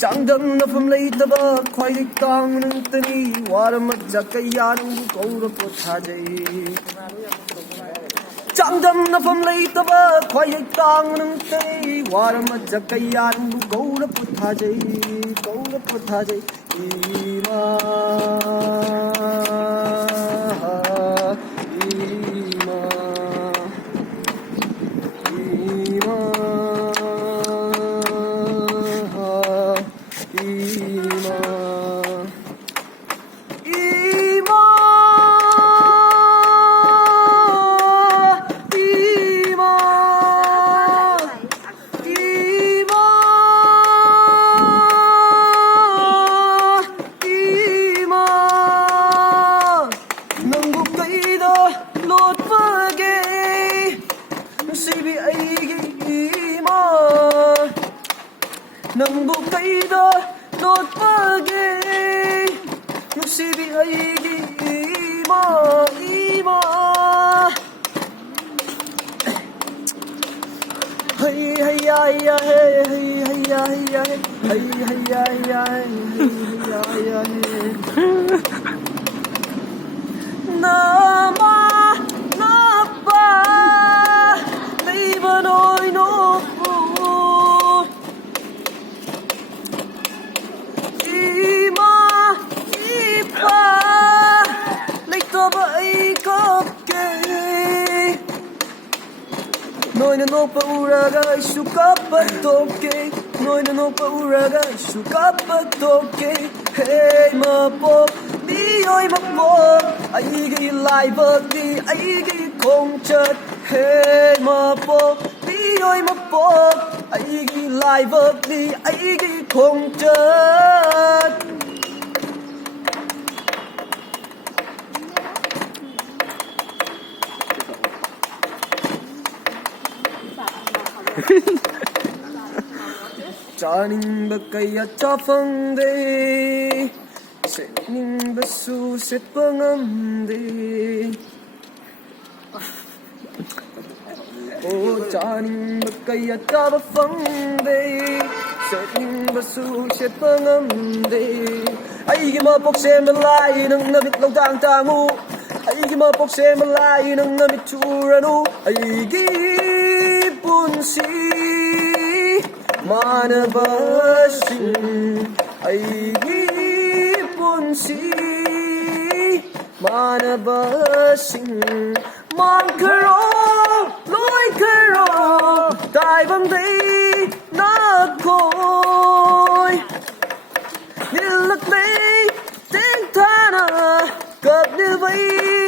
Changdam na from late ba khwai tang nang tani waram jakaya nang gaur pothajai Changdam na from late ba khwai tang nang tani waram jakaya nang gaur pothajai ima nang bukay da not pagay nusibi ay ima hay hay ay hey hay hay ay hay hay ay hay nama napa liban oy no Noi no pa uraga suka patoke Noi no pa uraga suka patoke Hey mapo di oi mapo ai gi lai bak di ai gi kong chat Hey mapo di oi mapo ai gi lai bak di ai gi kong chat Chaning bakaya chafang de Setning basu set pangam de Oh chaning bakaya chafang de Setning basu set pangam de Ay gi mapok se malay nang nabit long tang tangu Ay gi mapok se malay nang nabit turanu Ay gi punsi Manabasing ay punsi Manabasing Man karo, loy karo Tai bang day nagkoy Nilak day ting tana Kap nil bay